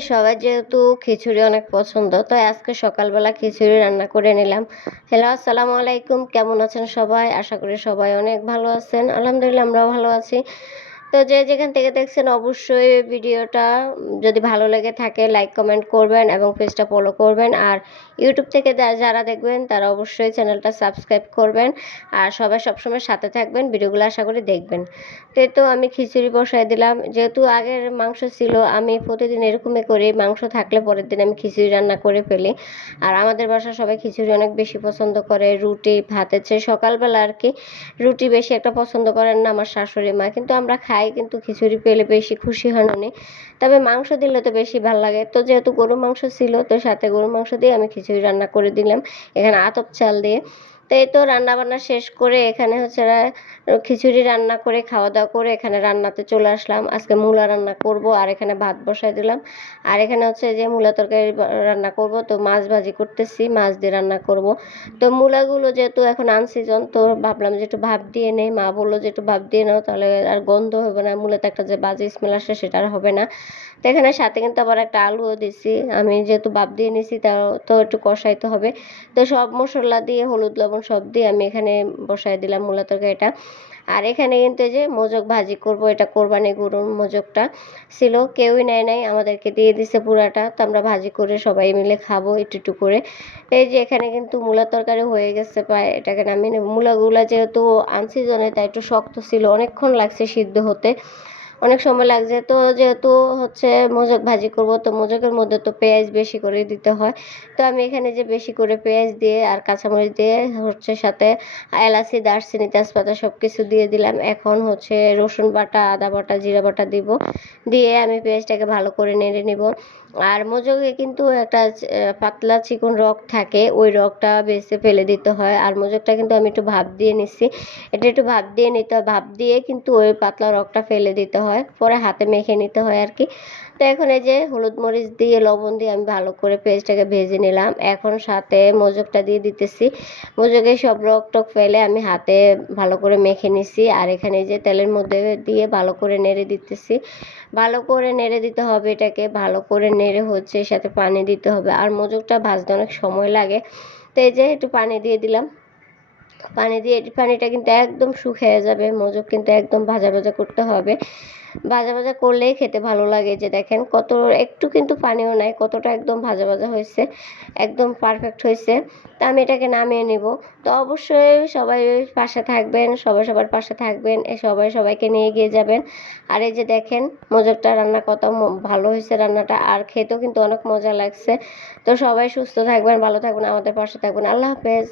সবার যেহেতু খিচুড়ি অনেক পছন্দ, তো আজকে সকালবেলা খিচুড়ি রান্না করে নিলাম। হ্যালো, আসসালামু আলাইকুম। কেমন আছেন সবাই? আশা করি সবাই অনেক ভালো আছেন। আলহামদুলিল্লাহ, আমরাও ভালো আছি। তো যে যেখান থেকে দেখছেন অবশ্যই ভিডিওটা যদি ভালো লেগে থাকে লাইক কমেন্ট করবেন এবং পেজটা ফলো করবেন। আর ইউটিউব থেকে যারা দেখবেন তারা অবশ্যই চ্যানেলটা সাবস্ক্রাইব করবেন। আর সবাই সবসময় সাথে থাকবেন, ভিডিওগুলো আশা করি দেখবেন। তো আমি খিচুড়ি বসাই দিলাম। যেহেতু আগের মাংস ছিল, আমি প্রতিদিন এরকমই করি, মাংস থাকলে পরের দিন আমি খিচুড়ি রান্না করে ফেলি। আর আমাদের বাসায় সবাই খিচুড়ি অনেক বেশি পছন্দ করে, রুটি ভাতের চেয়ে সকালবেলা আর কি রুটি বেশি একটা পছন্দ করেন না আমার শাশুড়ি মা, কিন্তু আমরা খাই, কিন্তু খিচুড়ি পেলে বেশি খুশি হন উনি। তবে মাংস দিলে তো বেশি ভালো লাগে। তো যেহেতু গরু মাংস ছিল, তো সাথে গরু মাংস দিয়ে আমি খিচুড়ি রান্না করে দিলাম, এখানে আতপ চাল দিয়ে। তো এই তো রান্না বান্না শেষ করে এখানে হচ্ছে খিচুড়ি রান্না করে খাওয়া দাওয়া করে এখানে রান্নাতে চলে আসলাম। আজকে মূলা রান্না করব, আর এখানে ভাত বসাই দিলাম। আর এখানে হচ্ছে যে মূলা তরকারি রান্না করব, তো মাছ ভাজি করতেছি, মাছ দিয়ে রান্না করব। তো মূলাগুলো যেহেতু এখন আনসিজন, তো ভাবলাম যে একটু ভাপ দিয়ে নেই। মা বললো যে একটু ভাপ দিয়ে নাও, তাহলে আর গন্ধ হবে না, মূলাতে একটা যে বাজে স্মেল আসে সেটা আর হবে না। তো এখানে সাথে কিন্তু আবার একটা আলুও দিছি, আমি যেহেতু ভাপ দিয়ে নিছি তাও তো একটু কষাইতে হবে। তো সব মশলা দিয়ে হলুদ লবণ সব দিয়ে আমি এখানে বসাই দিলাম মূলা তরকারিটা। আর এখানে কিন্তু এই যে মোজক ভাজি করব, এটা কোরবানি গরুর মোজকটা ছিল, কেউই নেয় নাই, আমাদেরকে দিয়ে দিছে পুরাটা। তো আমরা ভাজি করে সবাই মিলে খাবো একটু একটু করে। এই যে এখানে কিন্তু মূলা তরকারি হয়ে গেছে প্রায়, এটাকে নামিয়ে নেব। মূলাগুলা যেহেতু আনসিজনে তাই একটু শক্ত ছিল, অনেকক্ষণ লাগছে সিদ্ধ হতে, অনেক সময় লাগছে। তো যেহেতু হচ্ছে মোজক ভাজি করব, তো মোজকের মধ্যে তো পেঁয়াজ বেশি করে দিতে হয়। তো আমি এখানে যে বেশি করে পেঁয়াজ দিয়ে আর কাঁচামরিচ দিয়ে হচ্ছে সাথে এলাচি দারচিনি তেজপাতা সব কিছু দিয়ে দিলাম। এখন হচ্ছে রসুন বাটা আদা বাটা জিরা বাটা দিব, দিয়ে আমি পেঁয়াজটাকে ভালো করে নেড়ে নিব। আর মোজকে কিন্তু একটা পাতলা চিকন রগ থাকে, ওই রগটা বেছে ফেলে দিতে হয়। আর মোজকটা কিন্তু আমি একটু ভাপ দিয়ে নিচ্ছি, এটা একটু ভাপ দিয়ে নিতে হয়, ভাপ দিয়ে কিন্তু ওই পাতলা রগটা ফেলে দিতে হয়, পরে হাতে মেখে নিতে হয় আর কি। তো এখন এই যে হলুদ মরিচ দিয়ে লবণ দিয়ে আমি ভালো করে পেঁয়াজটাকে ভেজে নিলাম। এখন সাথে মোজকটা দিয়ে দিতেছি, মোজকে সব রগ টক ফেলে আমি হাতে ভালো করে মেখে নিছি। আর এখানে যে তেলের মধ্যে দিয়ে ভালো করে নেড়ে দিতেছি, ভালো করে নেড়ে দিতে হবে, এটাকে ভালো করে নেড়ে হচ্ছে সাথে পানি দিতে হবে। আর মোজকটা ভাজতে অনেক সময় লাগে, তো এই যে একটু পানি দিয়ে দিলাম। পানি দিয়ে পানিটা কিন্তু একদম শুকিয়ে যাবে, মোজক কিন্তু একদম ভাজা ভাজা করতে হবে, ভাজা ভাজা করলেই খেতে ভালো লাগে। যে দেখেন কত একটু কিন্তু পানিও নাই, কতটা একদম ভাজা ভাজা হয়েছে, একদম পারফেক্ট হয়েছে। তা আমি এটাকে নামিয়ে নিব। তো অবশ্যই সবাই পাশে থাকবেন, সবাই সবার পাশে থাকবেন, সবাই সবাইকে নিয়ে এগিয়ে যাবেন। আর এই যে দেখেন মোজকটা রান্না কত ভালো হয়েছে রান্নাটা, আর খেতেও কিন্তু অনেক মজা লাগছে। তো সবাই সুস্থ থাকবেন, ভালো থাকবেন, আমাদের পাশে থাকবেন। আল্লাহ হাফেজ।